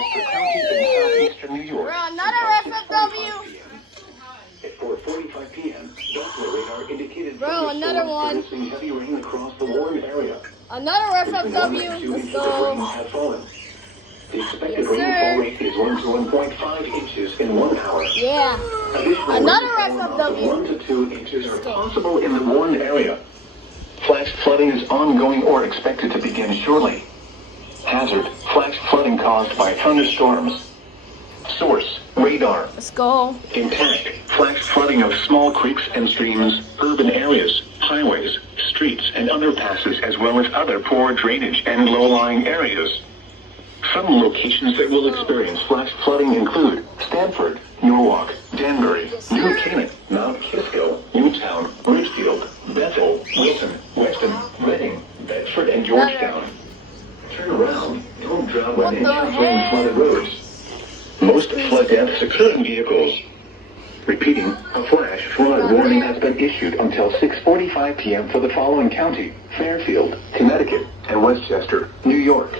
Westchester County in southeastern New York. Bro, another FFW. At 4:45 p.m., Doppler radar indicated Bro, another one. producing heavy rain across the warned area. Another FFW. Let's go. Have fallen. The expected rainfall rate is 1 to 1.5 inches in 1 hour. Yeah. Additional Another rainfall amounts of FFW. 1 to 2 inches are possible in the warned area. Flash flooding is ongoing or expected to begin shortly. Hazard: flash flooding caused by thunderstorms. Source: radar. Let's go. Intact: flash flooding of small creeks and streams, urban areas, highways, streets, and underpasses, as well as other poor drainage and low-lying areas. Some locations that will experience flash flooding include Stanford, Norwalk, Danbury, New Canaan, Mount Kisco, Newtown, Ridgefield, Bethel, Wilton, Weston, Reading, Bedford, and Georgetown. Turn around. Don't drown when encountering flooded roads. Most flood deaths occur in vehicles. Repeating, a flash flood warning has been issued until 6:45 p.m. for the following county: Fairfield, Connecticut, and Westchester, New York.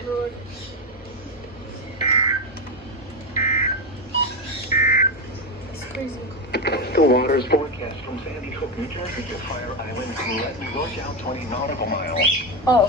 It's crazy. Coastal waters forecast from Sandy Hook, New Jersey to Fire Island, and let New York out 20 nautical miles. Oh.